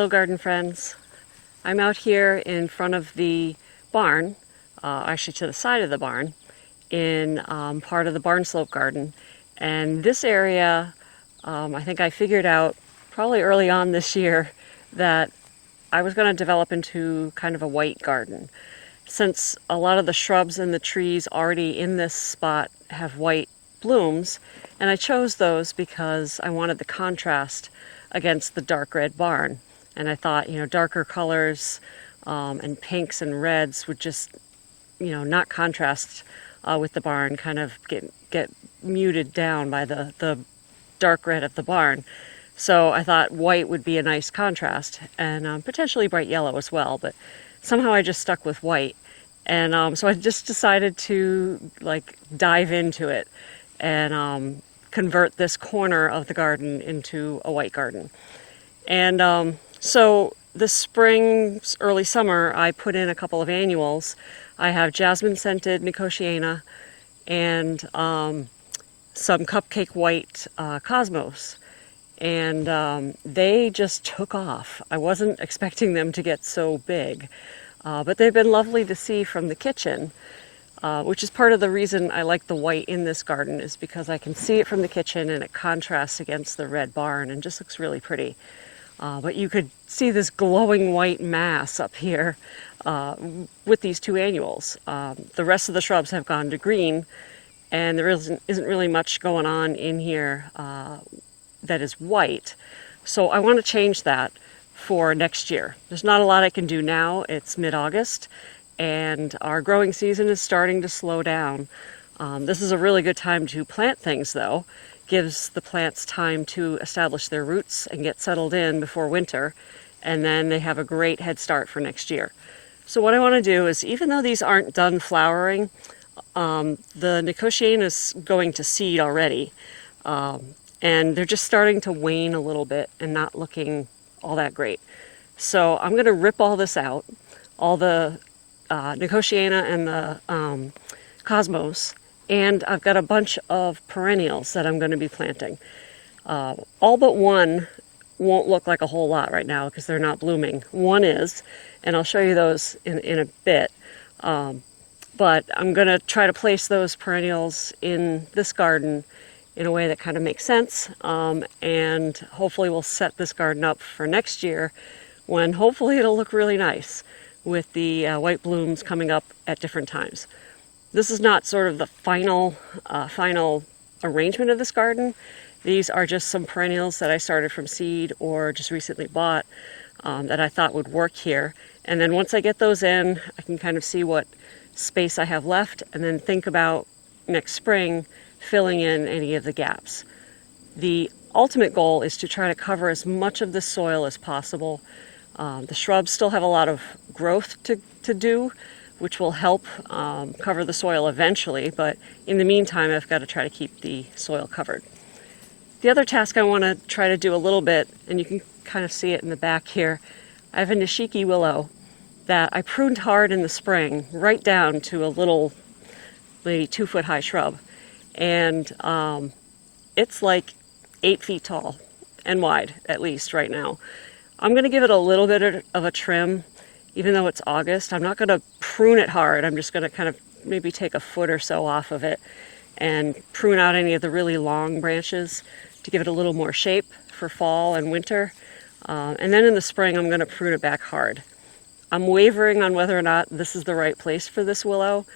Hello garden friends. I'm out here in front of the barn, actually to the side of the barn, in part of the barn slope garden. And this area, I think I figured out probably early on this year that I was going to develop into kind of a white garden. Since a lot of the shrubs and the trees already in this spot have white blooms, and I chose those because I wanted the contrast against the dark red barn. And I thought, darker colors and pinks and reds would just, not contrast with the barn, kind of get muted down by the dark red of the barn. So I thought white would be a nice contrast, and potentially bright yellow as well, but somehow I just stuck with white. And so I just decided to dive into it and convert this corner of the garden into a white garden. And so this spring, early summer, I put in a couple of annuals. I have jasmine scented Nicotiana and some cupcake white cosmos. And they just took off. I wasn't expecting them to get so big, but they've been lovely to see from the kitchen, which is part of the reason I like the white in this garden, is because I can see it from the kitchen and it contrasts against the red barn and just looks really pretty. But you could see this glowing white mass up here with these two annuals. The rest of the shrubs have gone to green, and there isn't really much going on in here that is white. So I want to change that for next year. There's not a lot I can do now. It's mid-August, and our growing season is starting to slow down. This is a really good time to plant things, though. Gives the plants time to establish their roots and get settled in before winter, and then they have a great head start for next year. So what I want to do is, even though these aren't done flowering, the Nicotiana is going to seed already, and they're just starting to wane a little bit and not looking all that great. So I'm going to rip all this out, all the Nicotiana and the cosmos, and I've got a bunch of perennials that I'm going to be planting. All but one won't look like a whole lot right now because they're not blooming. One is, and I'll show you those in a bit. But I'm going to try to place those perennials in this garden in a way that kind of makes sense, and hopefully we'll set this garden up for next year, when hopefully it'll look really nice with the white blooms coming up at different times. This is not sort of the final arrangement of this garden. These are just some perennials that I started from seed or just recently bought that I thought would work here. And then once I get those in, I can kind of see what space I have left, and then think about next spring filling in any of the gaps. The ultimate goal is to try to cover as much of the soil as possible. The shrubs still have a lot of growth to do, which will help cover the soil eventually, but in the meantime I've got to try to keep the soil covered. The other task I want to try to do a little bit, and you can kind of see it in the back here, I have a nishiki willow that I pruned hard in the spring, right down to a little, maybe 2-foot high shrub, and it's like 8 feet tall and wide, at least right now. I'm going to give it a little bit of a trim. Even though it's August, I'm not going to prune it hard. I'm just going to kind of maybe take a foot or so off of it and prune out any of the really long branches to give it a little more shape for fall and winter. And then in the spring, I'm going to prune it back hard. I'm wavering on whether or not this is the right place for this willow.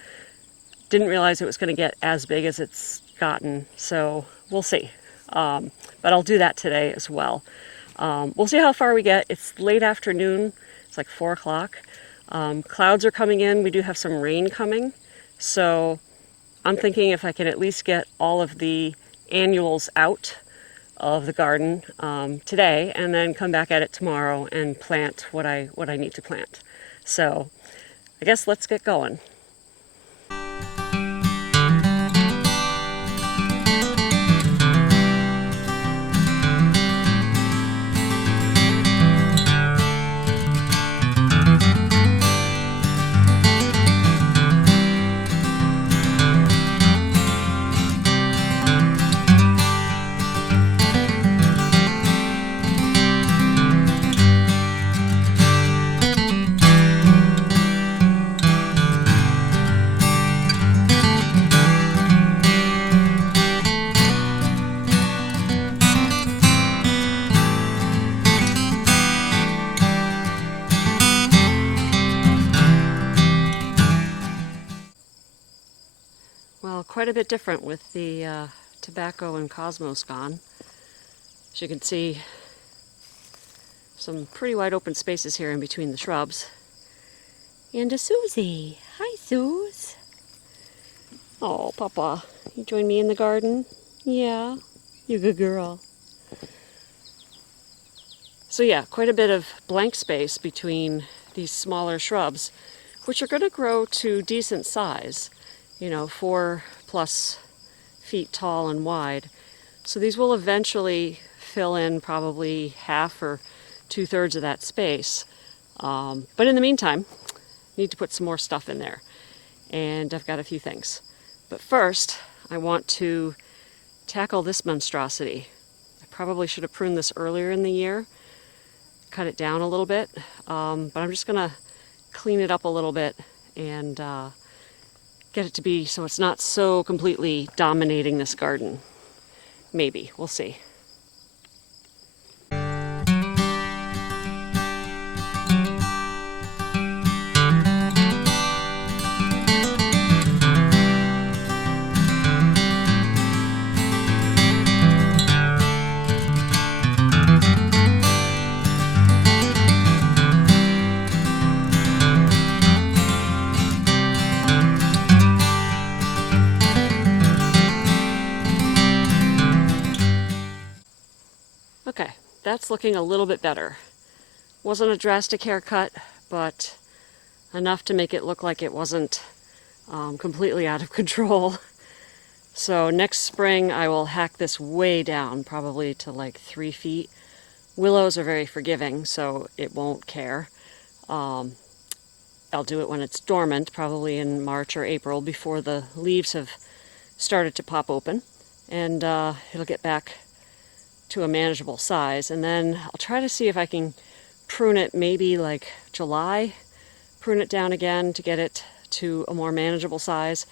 Didn't realize it was going to get as big as it's gotten, so we'll see. But I'll do that today as well. We'll see how far we get. It's late afternoon. It's like 4 o'clock. Clouds are coming in. We do have some rain coming. So I'm thinking if I can at least get all of the annuals out of the garden today, and then come back at it tomorrow and plant what I need to plant. So I guess let's get going. Well, quite a bit different with the tobacco and cosmos gone. As you can see, some pretty wide open spaces here in between the shrubs. And a Susie. Hi, Suze. Oh, Papa, you join me in the garden? Yeah, you good girl. So yeah, quite a bit of blank space between these smaller shrubs, which are going to grow to decent size, 4+ feet tall and wide. So these will eventually fill in probably half or 2/3 of that space. But in the meantime, need to put some more stuff in there. And I've got a few things. But first, I want to tackle this monstrosity. I probably should have pruned this earlier in the year, cut it down a little bit, but I'm just going to clean it up a little bit and get it to be so it's not so completely dominating this garden. Maybe, we'll see. Okay, that's looking a little bit better. Wasn't a drastic haircut, but enough to make it look like it wasn't completely out of control. So next spring I will hack this way down, probably to like 3 feet. Willows are very forgiving, so it won't care. I'll do it when it's dormant, probably in March or April, before the leaves have started to pop open, and it'll get back to a manageable size. And then I'll try to see if I can prune it maybe like July, prune it down again to get it to a more manageable size.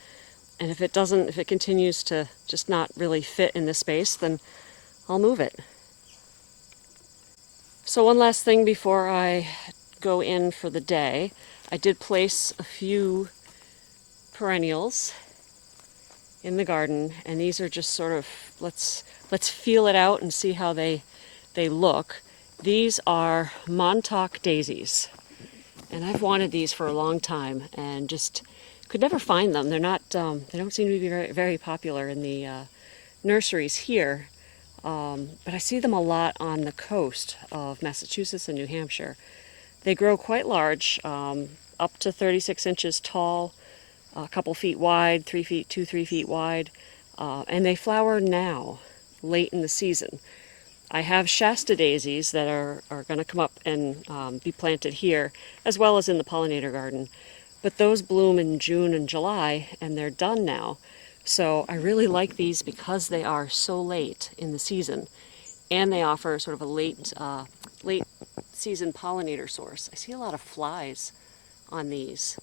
And if it continues to just not really fit in this space, then I'll move it. So one last thing before I go in for the day. I did place a few perennials in the garden, and these are just sort of, let's feel it out and see how they look. These are Montauk daisies, and I've wanted these for a long time and just could never find them. They're not, they don't seem to be very, very popular in the nurseries here, but I see them a lot on the coast of Massachusetts and New Hampshire. They grow quite large, up to 36 inches tall, a couple feet wide, 3 feet, 3 feet wide, and they flower now, late in the season. I have Shasta daisies that are going to come up and be planted here, as well as in the pollinator garden. But those bloom in June and July, and they're done now. So I really like these because they are so late in the season, and they offer sort of a late season pollinator source. I see a lot of flies on these.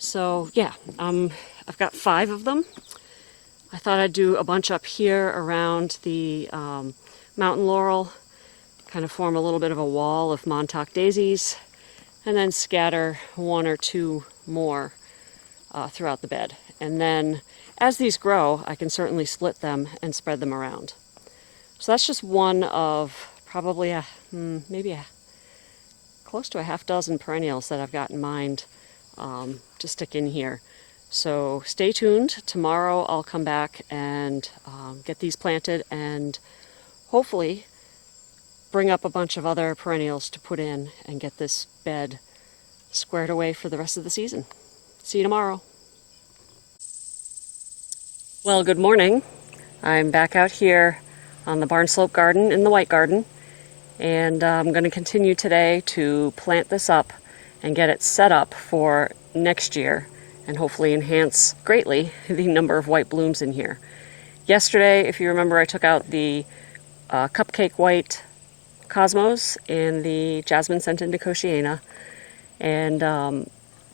So yeah, I've got 5 of them. I thought I'd do a bunch up here around the mountain laurel, kind of form a little bit of a wall of Montauk daisies, and then scatter 1 or 2 more throughout the bed. And then as these grow, I can certainly split them and spread them around. So that's just one of probably maybe close to a half dozen perennials that I've got in mind to stick in here. So stay tuned. Tomorrow I'll come back and get these planted and hopefully bring up a bunch of other perennials to put in and get this bed squared away for the rest of the season. See you tomorrow. Well, good morning. I'm back out here on the barn slope garden in the white garden, and I'm going to continue today to plant this up and get it set up for next year and hopefully enhance greatly the number of white blooms in here. Yesterday, if you remember, I took out the cupcake white cosmos and the jasmine scented nicotiana, and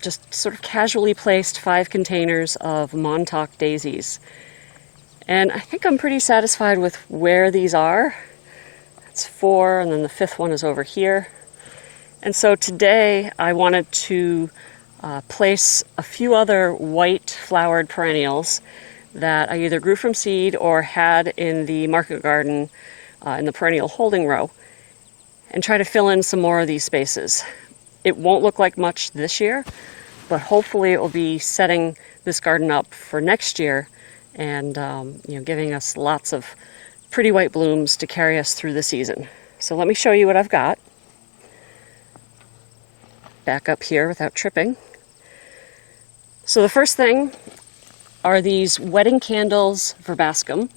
just sort of casually placed 5 containers of Montauk daisies. And I think I'm pretty satisfied with where these are. It's 4, and then the 5th one is over here. And so today I wanted to place a few other white flowered perennials that I either grew from seed or had in the market garden in the perennial holding row, and try to fill in some more of these spaces. It won't look like much this year, but hopefully it will be setting this garden up for next year and giving us lots of pretty white blooms to carry us through the season. So let me show you what I've got. Back up here without tripping. So the first thing are these wedding candles verbascum,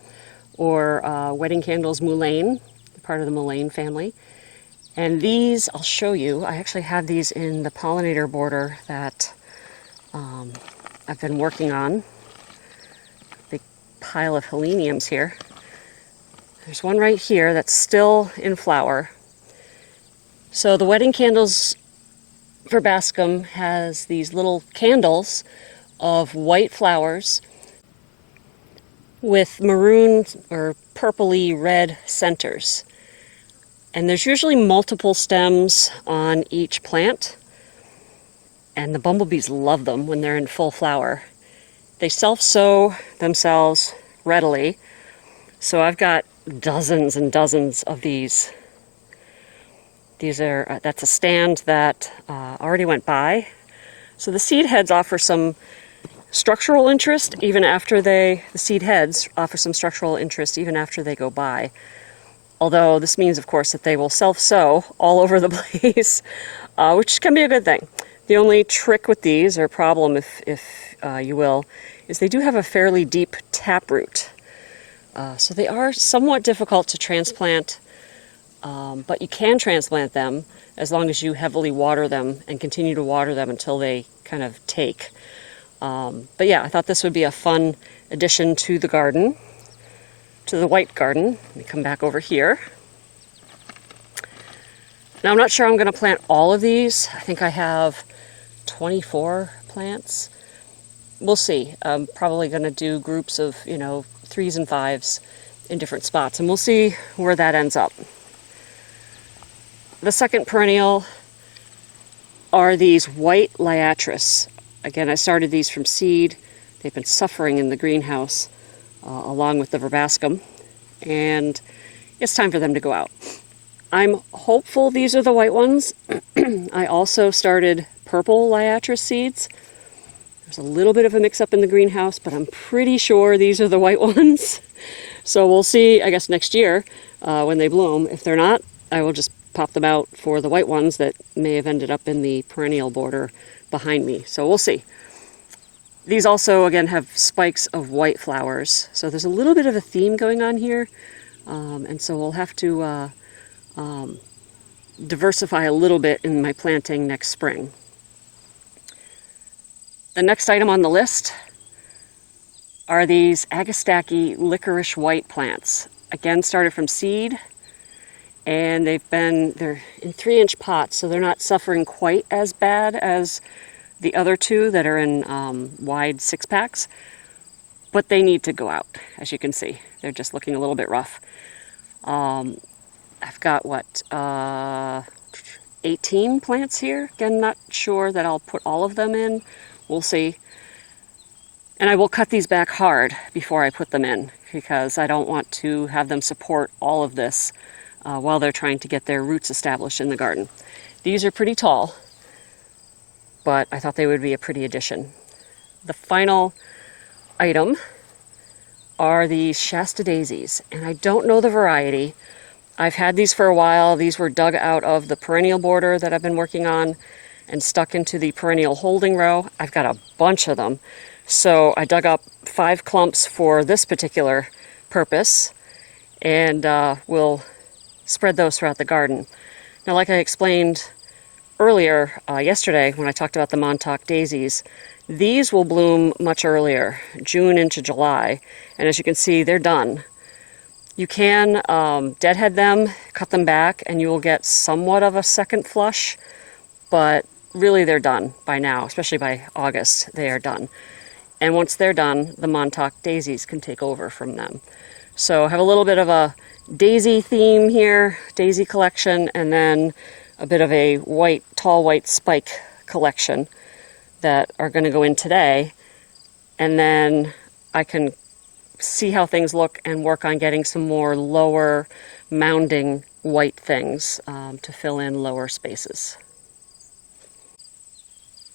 or wedding candles mullein, part of the mullein family. And these, I'll show you, I actually have these in the pollinator border that I've been working on. Big pile of heleniums here. There's one right here that's still in flower. So the wedding candles verbascum has these little candles of white flowers with maroon or purpley red centers. And there's usually multiple stems on each plant, and the bumblebees love them when they're in full flower. They self-sow themselves readily, so I've got dozens and dozens of these. That's a stand that already went by. So the seed heads offer some structural interest even after the seed heads offer some structural interest even after they go by. Although this means, of course, that they will self-sow all over the place, which can be a good thing. The only trick with these, or problem if you will, is they do have a fairly deep taproot. So they are somewhat difficult to transplant, but you can transplant them as long as you heavily water them and continue to water them until they kind of take. But yeah, I thought this would be a fun addition to the garden, to the white garden. Let me come back over here. Now I'm not sure I'm going to plant all of these. I think I have 24 plants. We'll see. I'm probably going to do groups of, 3s and 5s in different spots, and we'll see where that ends up. The second perennial are these white liatris. Again, I started these from seed. They've been suffering in the greenhouse along with the verbascum, and it's time for them to go out. I'm hopeful these are the white ones. I also started purple liatris seeds. There's a little bit of a mix-up in the greenhouse, but I'm pretty sure these are the white ones. So we'll see, I guess, next year when they bloom. If they're not, I will just pop them out for the white ones that may have ended up in the perennial border behind me. So we'll see. These also, again, have spikes of white flowers. So there's a little bit of a theme going on here. And so we'll have to diversify a little bit in my planting next spring. The next item on the list are these Agastaki licorice white plants. Again, started from seed, and they're in 3-inch pots, so they're not suffering quite as bad as the other two that are in wide 6-packs, but they need to go out, as you can see. They're just looking a little bit rough. I've got, 18 plants here. Again, not sure that I'll put all of them in. We'll see. And I will cut these back hard before I put them in, because I don't want to have them support all of this while they're trying to get their roots established in the garden. These are pretty tall, but I thought they would be a pretty addition. The final item are these Shasta daisies, and I don't know the variety. I've had these for a while. These were dug out of the perennial border that I've been working on and stuck into the perennial holding row. I've got a bunch of them. So I dug up 5 clumps for this particular purpose, and we'll spread those throughout the garden. Now, like I explained earlier, yesterday, when I talked about the Montauk daisies, these will bloom much earlier, June into July, and as you can see, they're done. You can deadhead them, cut them back, and you will get somewhat of a second flush, but really they're done by now, especially by August, they are done. And once they're done, the Montauk daisies can take over from them. So I have a little bit of a daisy theme here, daisy collection, and then a bit of a tall white spike collection that are going to go in today, and then I can see how things look and work on getting some more lower mounding white things to fill in lower spaces.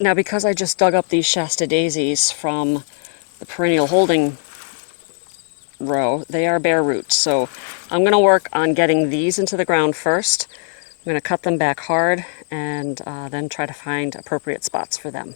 Now, because I just dug up these Shasta daisies from the perennial holding row, they are bare roots, so I'm going to work on getting these into the ground first. I'm going to cut them back hard and then try to find appropriate spots for them.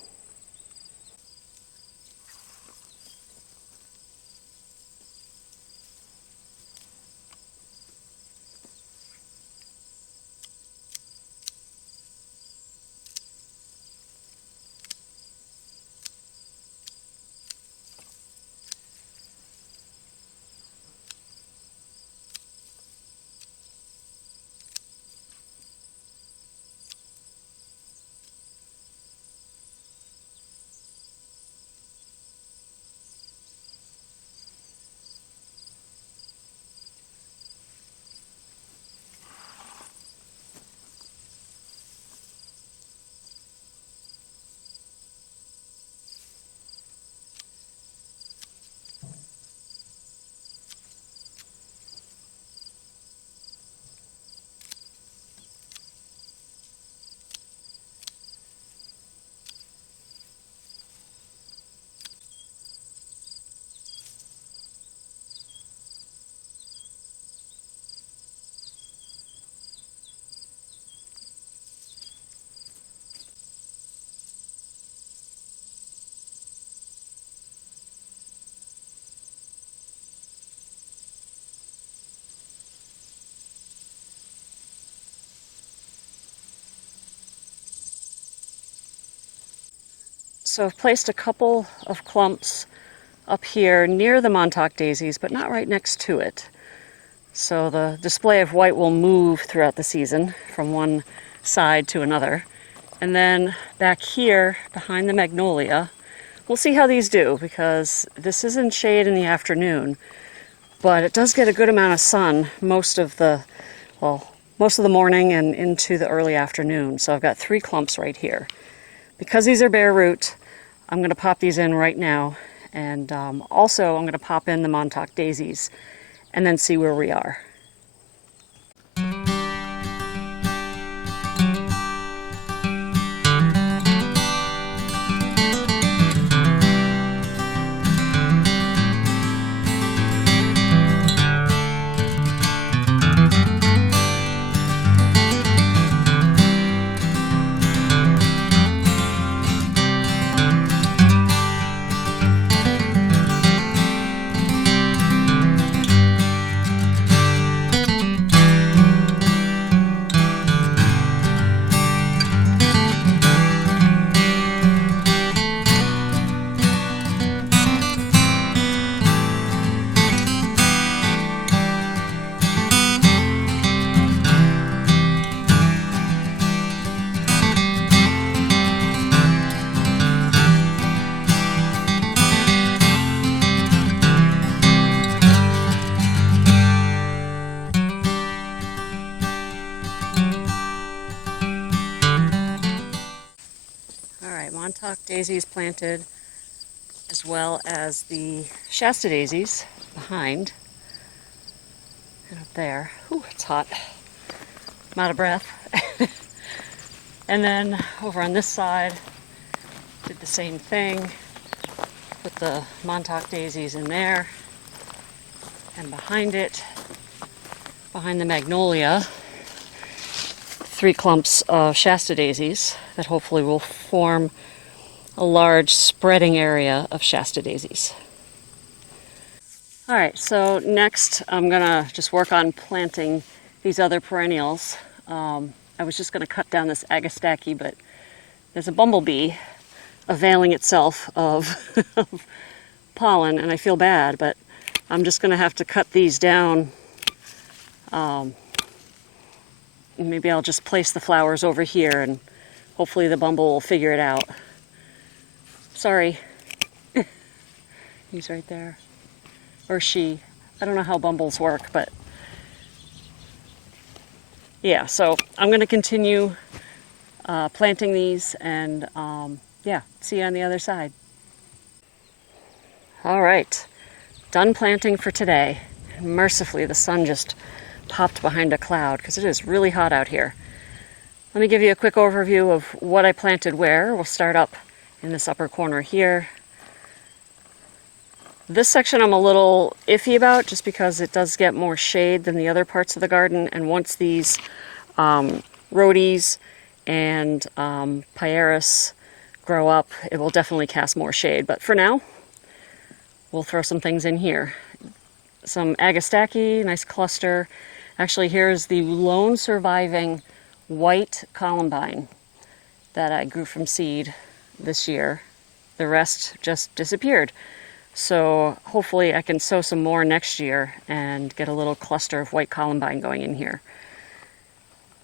So I've placed a couple of clumps up here near the Montauk daisies, but not right next to it. So the display of white will move throughout the season from one side to another. And then back here behind the magnolia, we'll see how these do, because this is in shade in the afternoon, but it does get a good amount of sun most of the morning and into the early afternoon. So I've got 3 clumps right here. Because these are bare root, I'm going to pop these in right now, and also I'm going to pop in the Montauk daisies and then see where we are. Montauk daisies planted, as well as the Shasta daisies behind and up there. Ooh, it's hot. I'm out of breath. And then over on this side, did the same thing. Put the Montauk daisies in there. And behind it, behind the magnolia, 3 clumps of Shasta daisies that hopefully will form a large spreading area of Shasta daisies. All right, so next I'm gonna just work on planting these other perennials. I was just gonna cut down this agastache, but there's a bumblebee availing itself of pollen, and I feel bad, but I'm just gonna have to cut these down. Maybe I'll just place the flowers over here and hopefully the bumble will figure it out. Sorry. He's right there. Or she. I don't know how bumbles work, but yeah, so I'm going to continue planting these and yeah, see you on the other side. All right, done planting for today. Mercifully, the sun just popped behind a cloud because it is really hot out here. Let me give you a quick overview of what I planted where. We'll start up in this upper corner here. This section I'm a little iffy about just because it does get more shade than the other parts of the garden, and once these rhodies and pieris grow up, it will definitely cast more shade. But for now, we'll throw some things in here. Some agastache, nice cluster. Actually, here's the lone surviving white columbine that I grew from seed this year. The rest just disappeared. So hopefully I can sow some more next year and get a little cluster of white columbine going in here.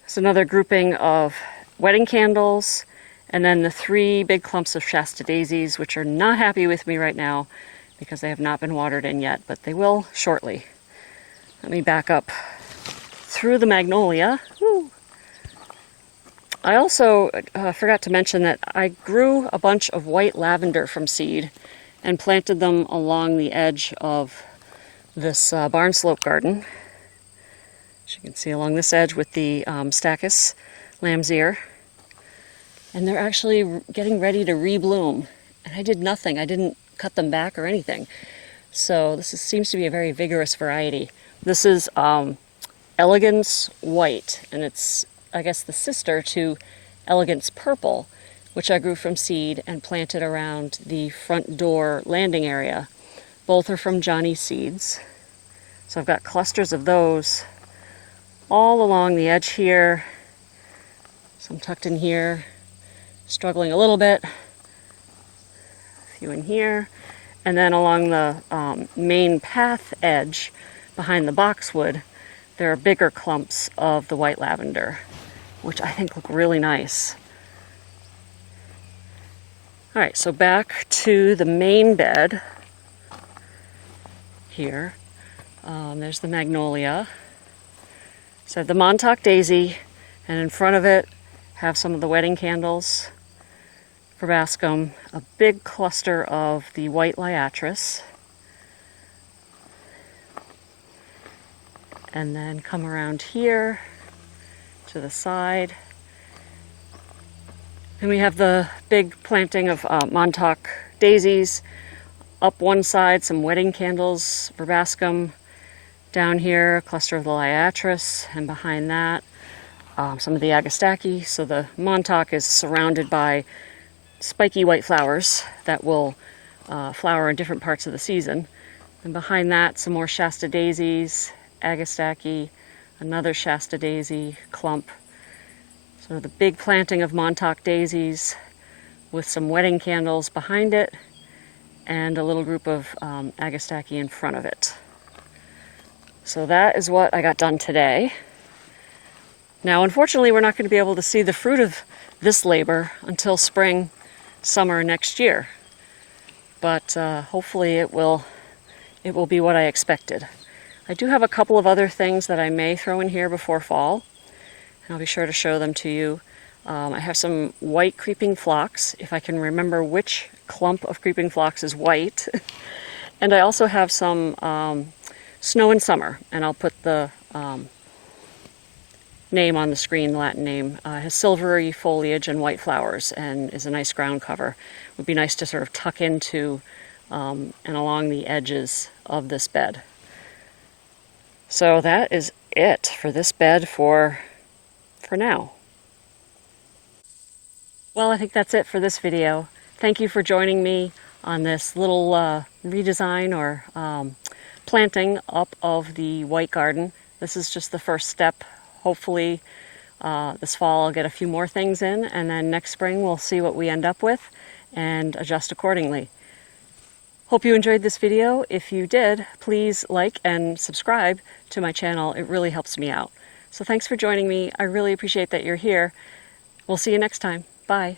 It's another grouping of wedding candles, and then the 3 big clumps of Shasta daisies, which are not happy with me right now because they have not been watered in yet, but they will shortly. Let me back up through the magnolia. Woo. I also forgot to mention that I grew a bunch of white lavender from seed and planted them along the edge of this barn slope garden. As you can see along this edge with the stachys lamb's ear. And they're actually getting ready to rebloom. And I did nothing. I didn't cut them back or anything. So this seems to be a very vigorous variety. This is Elegance White, and it's, I guess, the sister to Elegance Purple, which I grew from seed and planted around the front door landing area. Both are from Johnny Seeds. So I've got clusters of those all along the edge here. Some tucked in here, struggling a little bit. A few in here. And then along the main path edge behind the boxwood, there are bigger clumps of the white lavender, which I think look really nice. All right, so back to the main bed here. There's the magnolia. So the Montauk daisy, and in front of it have some of the wedding candles, verbascum, a big cluster of the white liatris, and then come around here to the side. And we have the big planting of Montauk daisies. Up one side, some wedding candles, verbascum. Down here, a cluster of the liatris, and behind that, some of the agastache. So the Montauk is surrounded by spiky white flowers that will flower in different parts of the season. And behind that, some more Shasta daisies, agastache, another Shasta daisy clump. So the big planting of Montauk daisies with some wedding candles behind it and a little group of agastache in front of it. So that is what I got done today. Now, unfortunately, we're not going to be able to see the fruit of this labor until spring, summer next year. But hopefully it will be what I expected. I do have a couple of other things that I may throw in here before fall. And I'll be sure to show them to you. I have some white creeping phlox, if I can remember which clump of creeping phlox is white. And I also have some snow in summer, and I'll put the name on the screen, the Latin name. Has silvery foliage and white flowers and is a nice ground cover. It would be nice to sort of tuck into and along the edges of this bed. So that is it for this bed for now. Well, I think that's it for this video. Thank you for joining me on this little redesign or planting up of the white garden. This is just the first step. Hopefully this fall I'll get a few more things in, and then next spring we'll see what we end up with and adjust accordingly. Hope you enjoyed this video. If you did, please like and subscribe to my channel. It really helps me out. So thanks for joining me. I really appreciate that you're here. We'll see you next time. Bye.